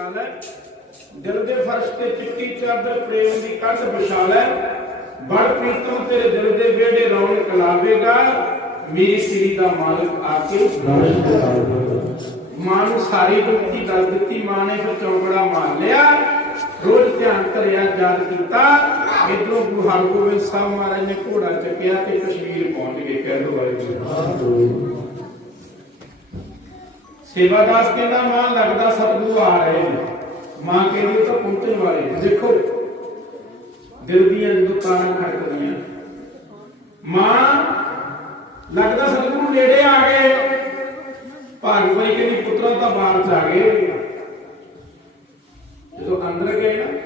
ਦਿਲ ਦੇ ਫਰਸ਼ ਤੇ ਚਿੱਟੀ ਚਾਦਰ ਪ੍ਰੇਮ ਦੀ ਕੰਧ ਵਿਛਾ ਲੈ ਬੜ ਪ੍ਰੀਤਮ ਤੇਰੇ ਦਿਲ ਦੇ ਵਿਹੜੇ ਰੌਣਕ ਲਾਵੇਗਾ। ਮੇਰੀ ਸਿਰੀ ਦਾ ਮਾਲਕ ਆ ਕੇ ਮਾਂ ਨੂੰ ਸਾਰੀ ਦੁੱਖੀ ਦੱਸ ਦਿੱਤੀ, ਮਾਂ ਨੇ ਫਿਰ ਚੌਂਕੜਾ ਮਾਰ ਲਿਆ। ਰੋਜ਼ ਧਿਆਨ ਕਰਿਆ, ਯਾਦ ਕੀਤਾ। ਇਧਰੋਂ ਗੁਰੂ ਹਰਗੋਬਿੰਦ ਸਾਹਿਬ ਮਹਾਰਾਜ ਨੇ ਘੋੜਾ ਚੱਕਿਆ ਤੇ ਕਸ਼ਮੀਰ ਪਹੁੰਚ ਗਏ ਕਹਿ ਲੋ ਵਾਹਿਗੁਰੂ ਸੇਵਾਦਾਸ ਕਹਿੰਦਾ ਮਾਂ ਲੱਗਦਾ ਸਤਿਗੁਰੂ ਆ ਰਹੇ ਨੇ। ਮਾਂ ਕਹਿੰਦੀ ਤਾਂ ਪਹੁੰਚਣ ਵਾਲੇ ਨੇ। ਦੇਖੋ ਦਿਲ ਦੀਆਂ ਜਦੋਂ ਤਾਰਾਂ ਖੜਕਦੀਆਂ। ਮਾਂ ਲੱਗਦਾ ਸਤਿਗੁਰੂ ਨੇੜੇ ਆ ਗਏ। ਭਾਗਵਤੀ ਕਹਿੰਦੀ ਪੁੱਤਰਾ ਤਾਂ ਬਾਹਰ ਚ ਆ ਗਏ। ਜਦੋਂ ਅੰਦਰ ਗਏ ਨਾ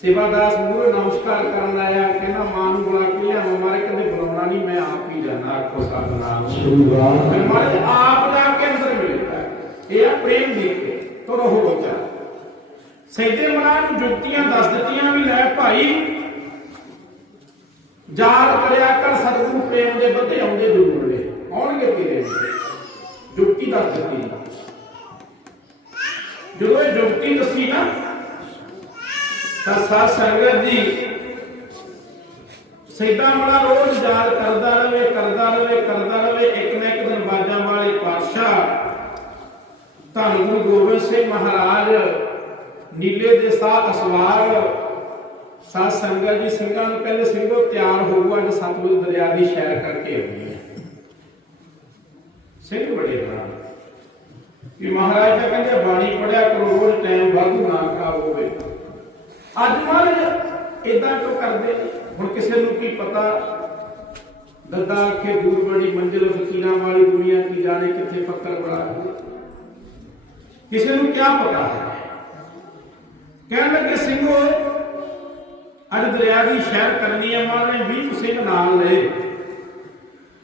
ਸੇਵਾਦਾਸ ਮੂਹਰੇ ਨਮਸਕਾਰ ਕਰਨ ਆਇਆ ਕਹਿੰਦਾ ਮਾਂ ਨੂੰ ਬੁਲਾ ਕੇ ਲਿਆ ਮਾਰੇ ਕਹਿੰਦੇ ਬੁਲਾਉਣਾ ਨਹੀਂ ਮੈਂ ਆਪ ਹੀ ਜਾਣਾ ਆਖੋ ਸਤਨਾਮ। ਆਪ ਜਾ ਕੇ ਅੰਦਰ ਮਿਲੇਗਾ ਇਹ ਆ ਪ੍ਰੇਮ ਦੇਖ ਕੇ। ਤੋ ਰਹੋ ਬੱਚਾ ਸੈਦੇ ਮਨਾਂ ਨੂੰ ਜੁਗਤੀਆਂ ਦੱਸ ਦਿੱਤੀਆਂ ਵੀ ਲੈ ਭਾਈ ਜਾਲ ਕਰਿਆ ਕਰ ਸਤਿਗੁਰੂ ਪ੍ਰੇਮ ਦੇ ਬੱਧੇ ਆਉਂਦੇ ਜ਼ਰੂਰ ਨੇ। ਆਉਣਗੇ ਤੇਰੇ ਜੁਗਤੀ ਦੱਸ ਦਿੱਤੀ। ਜਦੋਂ ਇਹ ਜੁਗਤੀ ਦੱਸੀ ਨਾ ਤਾਂ ਸਾਧ ਸੰਗਤ ਜੀ ਸੈਦਾ ਮਣਾ ਰੋਜ਼ ਯਾਦ ਕਰਦਾ ਰਵੇ ਕਰਦਾ ਰਵੇ ਕਰਦਾ ਰਵੇ ਇੱਕ ਨਾ ਇੱਕ ਦਿਨ ਬਾਜਾਂ ਵਾਲੇ ਪਾਤਸ਼ਾਹ ਧੰਨ ਗੁਰੂ ਗੋਬਿੰਦ ਸਿੰਘ ਮਹਾਰਾਜ, ਨੀਲੇ ਦੇ ਸਾਹ ਅਸਵਾਰ, ਸਾਧ ਸੰਗਤ ਜੀ ਸਿੰਘਾਂ ਨੂੰ ਕਹਿੰਦੇ, ਸਿੰਘੋ, ਤਿਆਰ ਹੋਵੋ ਅੱਜ ਸਤਲੁਜ ਦਰਿਆ ਦੀ ਸੈਰ ਕਰਕੇ ਆਉਣੀ ਹੈ ਸਿੰਘ ਬੜੇ ਹੈਰਾਨ। ਕਿ ਮਹਾਰਾਜ ਤਾਂ ਕਹਿੰਦੇ, ਬਾਣੀ ਪੜਿਆ ਕਰੋ, ਰੋਜ਼ ਟਾਈਮ ਵਾਧੂ ਨਾ ਖਰਾਬ ਹੋਵੇ ਅੱਜ ਮਹਾਰਾਜ ਇਦਾਂ ਕਿਉਂ ਕਰਦੇ? ਹੁਣ ਕਿਸੇ ਨੂੰ ਕੀ ਪਤਾ? ਦੱਦਾ ਆਖੇ ਦੂਰ ਬੜੀ ਮੰਜ਼ਿਲ ਫਕੀਰਾਂ ਵਾਲੀ ਦੁਨੀਆ ਕੀ ਜਾਣੇ, ਕਿੱਥੇ ਫੱਕਰ ਬੜਾ ਹੈ ਕਿਸੇ ਨੂੰ ਕੀ ਪਤਾ ਹੈ? ਕਹਿਣ ਲੱਗੇ ਸਿੰਘੋ ਅੱਜ ਦਰਿਆ ਦੀ ਸ਼ਹਿਰ ਕਰਨੀ ਹੈ ਮਹਾਰਾਜ ਨੇ 20 ਸਿੰਘ ਨਾਲ ਲਏ।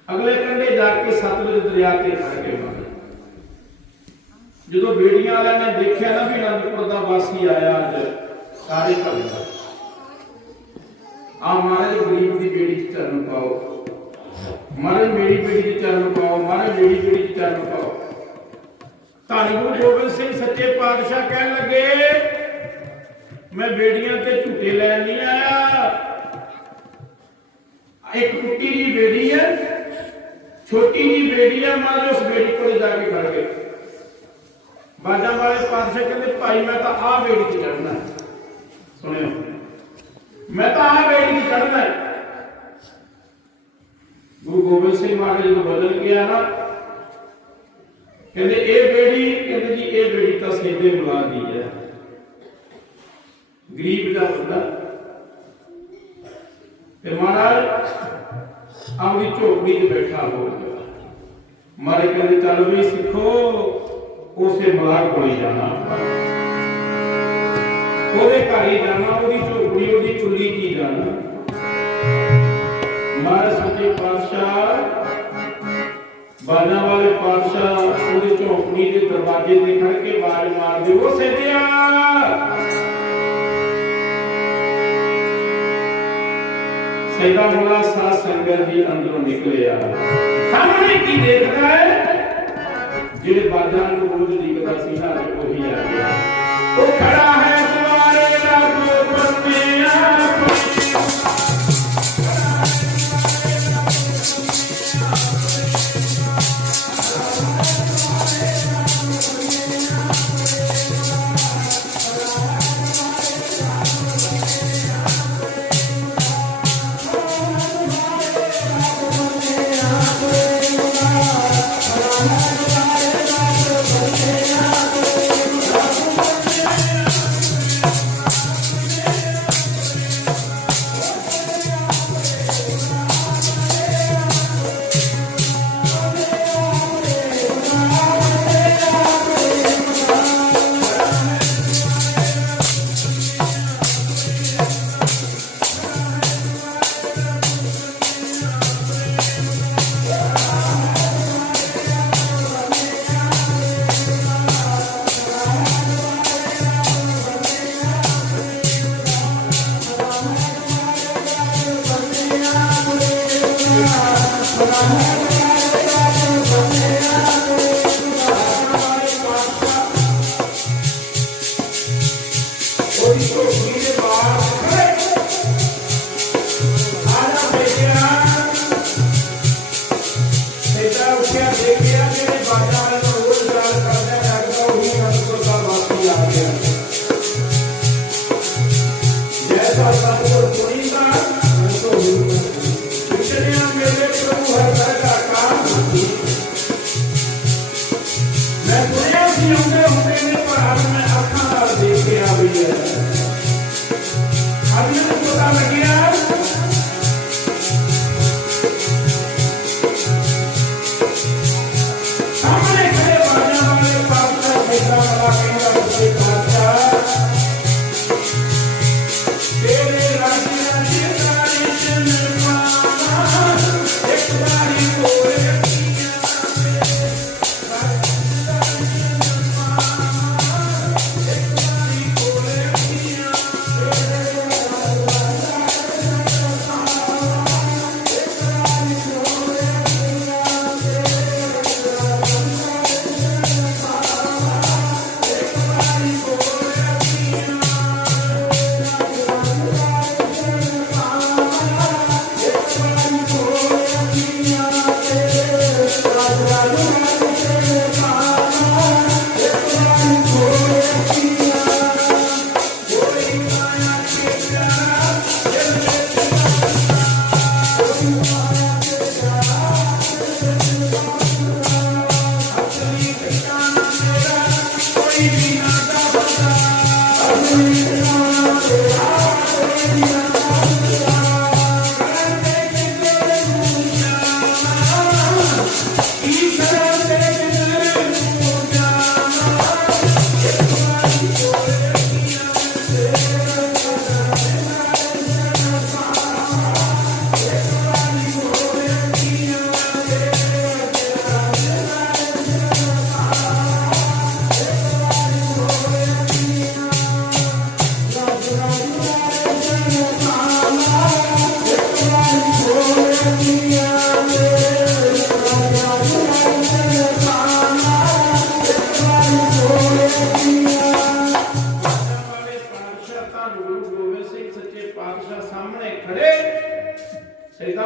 ਅਗਲੇ ਕੰਢੇ ਜਾ ਕੇ ਸਤਲੁਜ ਦਰਿਆ ਤੇ ਖੜ ਗਏ ਮਹਾਰਾਜ ਜਦੋਂ ਬੇੜੀਆਂ ਵਾਲਿਆਂ ਨੇ ਦੇਖਿਆ ਨਾ ਵੀ ਅਨੰਦਪੁਰ ਦਾ ਵਾਸੀ ਆਇਆ ਅੱਜ, ਸਾਰੇ ਭਗਤ ਆ ਮਹਾਰਾਜ ਗਰੀਬ ਦੀ ਬੇੜੀ ਚ ਚਰਨ ਪਾਓ। ਮਹਾਰਾਜ ਮੇਰੀ ਬੇੜੀ ਚ ਚਰਨ ਪਾਓ, ਮਹਾਰਾਜ ਮੇਰੀ ਬੇੜੀ ਚ ਚਰਨ ਪਾਓ। ਧੰਨ ਗੁਰੂ ਗੋਬਿੰਦ ਸਿੰਘ ਸੱਚੇ ਪਾਤਸ਼ਾਹ ਕਹਿਣ ਲੱਗੇ, ਮੈਂ ਬੇੜੀਆਂ ਤੇ ਝੂਟੇ ਲੈਣ ਨਹੀਂ ਆਇਆ। ਇੱਕ ਟੁੱਟੀ ਦੀ ਬੇੜੀ ਹੈ, ਛੋਟੀ ਜੀ ਬੇੜੀ ਹੈ ਮਾਂ ਉਸ ਬੇੜੀ ਕੋਲ ਜਾ ਕੇ ਖੜ ਗਏ। ਬਾਜਾਂ ਵਾਲੇ ਪਾਤਸ਼ਾਹ ਕਹਿੰਦੇ, ਭਾਈ, ਮੈਂ ਤਾਂ ਆਹ ਬੇੜੀ 'ਚ ਚੜਨਾ ਸੁਣਿਓ। ਮੈਂ ਤਾਂ ਆਹ ਬੇੜੀ 'ਚ ਚੜਨਾ ਗੁਰੂ ਗੋਬਿੰਦ ਸਿੰਘ ਮਹਾਰਾਜ ਜਦੋਂ ਬਦਲ ਗਿਆ ਨਾ ਕਹਿੰਦੇ ਇਹ ਬੇੜੀ, ਕਹਿੰਦੇ ਜੀ ਇਹ ਬੇੜੀ ਤਾਂ ਸੇਦੇ ਬੁਲਾ ਦੀ ਹੈ। ਗਰੀਬ ਦਾ ਬੰਦਾ ਤੇ ਮਹਾਰਾਜ ਆਪਣੀ ਝੋਪੜੀ 'ਚ ਬੈਠਾ ਹੋ ਗਿਆ। ਮਾਰੇ ਕਹਿੰਦੇ, ਚੱਲ ਵੀ ਸਿੱਖੋ, ਉਸੇ ਮਲਾਕ ਕੋਲੇ ਜਾਣਾ। ਉਹਦੇ ਘਰ ਹੀ ਜਾਣਾ, ਉਹਦੀ ਝੋਪੜੀ, ਉਹਦੀ ਚੁੱਲੀ 'ਚ ਜਾਣਾ। ਮਹਾਰਾਜ ਸੱਚੇ ਪਾਤਸ਼ਾਹ ਬਾਜਾਂ ਵਾਲੇ ਪਾਤਸ਼ਾਹ ਉਹਦੀ ਝੋਪੜੀ ਦੇ ਦਰਵਾਜ਼ੇ ਤੇ ਖੜ ਕੇ ਆਵਾਜ਼ ਮਾਰਦੇ ਉਹ ਸੇਦਿਆ ਸੈਦਾ ਮੁਲਾ ਸਾਧ ਸੰਗਤ ਦੀ ਅੰਦਰੋਂ ਨਿਕਲਿਆ। ਸਾਹਮਣੇ ਕੀ ਦੇਖਦਾ ਹੈ? ਜਿਹੜੇ ਬਾਜਾਂ ਨੂੰ ਰੋਜ਼ ਦਿਖਦਾ ਸੀ ਨਾ ਉਹੀ ਆ ਗਿਆ। ਉਹ ਖੜਾ ਹੈ ਮੈਂ ਸੁਣਿਆ ਸੀ ਹੁੰਦੇ ਹੁੰਦੇ ਨੇ ਪਰ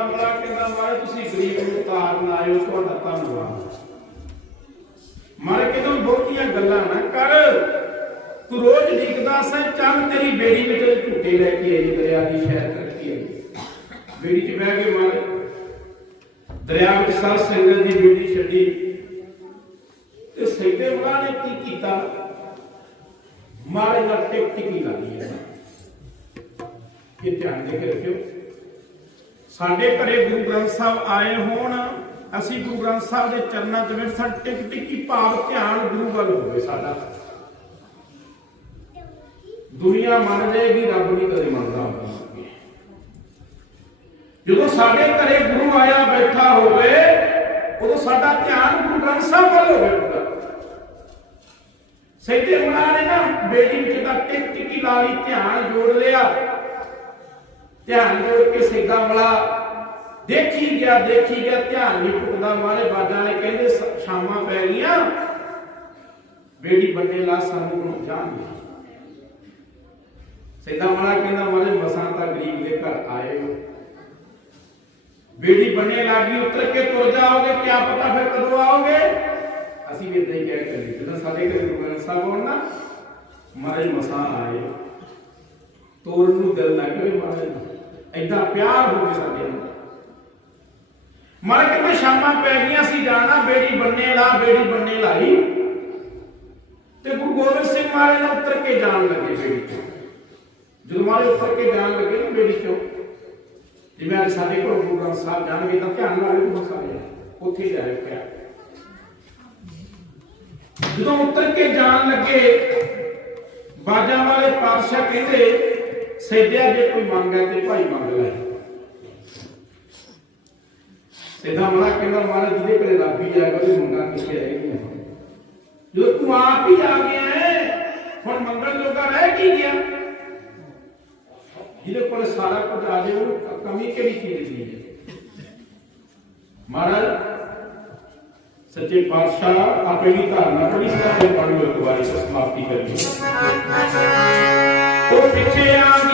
ਸੈਦਾ ਕਹਿੰਦਾ, ਮਾਰੇ ਤੁਸੀਂ ਗਰੀਬ ਨੂੰ ਉਤਾਰਨ ਆਇਓ, ਤੁਹਾਡਾ ਧੰਨਵਾਦ। ਮਾਰੇ ਕਿਦੋਂ ਬਹੁਤੀਆਂ ਗੱਲਾਂ ਨਾ ਕਰ। ਤੂੰ ਰੋਜ਼ ਲਿਖਦਾ ਸੈਂ, ਚੱਲ ਤੇਰੀ ਬੇੜੀ ਵਿੱਚ ਝੂਟੇ ਲੈ ਕੇ ਆਈ, ਦਰਿਆ ਦੀ ਸ਼ਹਿਰ ਕਰਕੇ ਆਈ। ਬੇੜੀ 'ਚ ਬਹਿ ਕੇ ਮਾਰੇ, ਦਰਿਆ ਵਿੱਚ ਸਾਧ ਸੰਗਤ ਦੀ ਬੇੜੀ ਛੱਡੀ। ਤੇ ਸੈਦੇ ਮਲਾ ਨੇ ਕੀ ਕੀਤਾ? ਮਾਰੇ ਨਾਲ ਟਿਕ ਟਿਕੀ ਲਾਈ ਇਹ ਧਿਆਨ ਦੇ ਕੇ ਰੱਖਿਓ। ਸਾਡੇ ਘਰੇ ਗੁਰੂ ਗ੍ਰੰਥ ਸਾਹਿਬ ਆਏ ਹੋਣ, ਅਸੀਂ ਗੁਰੂ ਗ੍ਰੰਥ ਸਾਹਿਬ ਦੇ ਚਰਨਾਂ 'ਚ ਬੈਠ, ਸਾਡਾ ਟਿਕ ਟਿਕੀ ਭਾਵ ਧਿਆਨ ਗੁਰੂ ਵੱਲ ਹੋਵੇ ਸਾਡਾ। ਦੁਨੀਆ ਮੰਨ ਜਾਏਗੀ ਰੱਬ ਨਹੀਂ ਕਦੇ ਮੰਨਦਾ ਜਦੋਂ ਸਾਡੇ ਘਰੇ ਗੁਰੂ ਆਇਆ ਬੈਠਾ ਹੋਵੇ, ਉਦੋਂ ਸਾਡਾ ਧਿਆਨ ਗੁਰੂ ਗ੍ਰੰਥ ਸਾਹਿਬ ਵੱਲ ਹੋਵੇ ਪੂਰਾ। ਸੈਦੇ ਉਹਨਾਂ ਨੇ ਨਾ ਬੇੜੀ ਵਿੱਚ ਦਾ ਟਿਕ ਟਿਕੀ ਲਾ ਲਈ, ਧਿਆਨ ਜੋੜ ਲਿਆ। ਧਿਆਨ ਜੋੜ ਕੇ ਸੈਦਾ ਵਾਲਾ ਦੇਖੀ ਗਿਆ ਦੇਖੀ ਗਿਆ, ਧਿਆਨ ਨਹੀਂ ਟੁੱਟਦਾ। ਮਾਰੇ ਬਾਜਾਂ ਨੇ ਕਹਿੰਦੇ ਸ਼ਾਮਾਂ ਪੈ ਗਈਆਂ। ਬੇੜੀ ਬੰਨੇ ਲਾ ਸਾਨੂੰ ਨੂੰ ਜਾਣ ਦੇ। ਵਾਲਾ ਕਹਿੰਦਾ, ਮਾਰੇ ਮਸਾਂ ਤਾਂ ਗਰੀਬ ਦੇ ਘਰ ਆਏ ਹੋ। ਬੇੜੀ ਬੰਨੇ ਲੱਗੀ, ਉਤਰ ਕੇ ਤੁਰ ਜਾਓਗੇ, ਕਿਆ ਪਤਾ ਫਿਰ ਕਦੋਂ ਆਓਗੇ? ਅਸੀਂ ਵੀ ਇਦਾਂ ਹੀ ਕਹਿ ਕਰੀ ਜਦੋਂ ਸਾਡੇ ਘਰ ਗੁਰੂ ਗ੍ਰੰਥ ਸਾਹਿਬ ਹੋਣ ਨਾ ਮਹਾਰਾਜ ਮਸਾਂ ਆਏ। ਤੋਰਨ ਨੂੰ ਦਿਲ ਨਾ ਕਰੇ ਮਹਾਰਾਜ ਐਦਾਂ ਪਿਆਰ ਹੋਵੇ ਸਾਡੇ ਅੰਦਰ। ਮਹਾਰਾਜ ਕਹਿੰਦੇ ਸ਼ਾਮਾਂ ਪੈ ਗਈਆਂ ਸੀ ਜਾਣਾ, ਬੇੜੀ ਬੰਨੇ ਲਾ, ਬੇੜੀ ਬੰਨੇ ਲਾਈ। ਤੇ ਗੁਰੂ ਗੋਬਿੰਦ ਸਿੰਘ ਮਹਾਰਾਜ ਨੇ ਉਤਰ ਕੇ ਜਾਣ ਲੱਗੇ ਬੇੜੀ ਤੋਂ। ਜਦੋਂ ਮਹਾਰਾਜ ਉੱਤਰ ਕੇ ਜਾਣ ਲੱਗੇ ਨਾ ਬੇੜੀ ਚੋਂ ਜਿਵੇਂ ਅੱਜ ਸਾਡੇ ਕੋਲ ਗੁਰੂ ਗ੍ਰੰਥ ਸਾਹਿਬ ਜਾਣਗੇ ਤਾਂ ਧਿਆਨ ਨਾਲ ਉਹ ਸਾਰੇ ਉੱਥੇ ਜਾਏ ਪਿਆ। ਜਦੋਂ ਉੱਤਰ ਕੇ ਜਾਣ ਲੱਗੇ, ਬਾਜਾਂ ਵਾਲੇ ਪਾਤਸ਼ਾਹ ਕਹਿੰਦੇ ਸੈਦਿਆ ਜੇ ਕੋਈ ਮੰਗੇ ਤੇ ਭਾਈ ਮੰਗ ਲੈ। ਸਿੱਧਾ ਮਨਾ ਕਹਿੰਦਾ, ਮਹਾਰਾਜ, ਜਿਹਦੇ ਕੋਲੇ ਰੱਬ ਹੀ ਜਾਏਗਾ ਤੇ ਕਿੱਥੇ ਰਹੇਗੀ ਜਦੋਂ ਤੂੰ ਆਪ ਹੀ ਆ ਗਿਆ ਹੈ, ਹੁਣ ਮੰਗਣ ਜੋਗਾ ਰਹਿ ਕੀ ਗਿਆ? ਜਿਹਦੇ ਕੋਲ ਸਾਰਾ ਕੁਝ ਆ ਜਾਏ ਉਹ ਕਮੀ ਕਿਹੜੀ ਚੀਜ਼ ਦੀ ਹੈ? ਮਹਾਰਾਜ, ਸੱਚੇ ਪਾਤਸ਼ਾਹ ਆਪੇ ਵੀ ਧਾਰਨਾ ਕਰੀ ਸਾਡੇ ਪੜ੍ਹ ਇੱਕ ਵਾਰੀ ਸਮਾਪਤੀ ਕਰੀਏ। ਉਹ ਪਿੱਛੇ ਆ।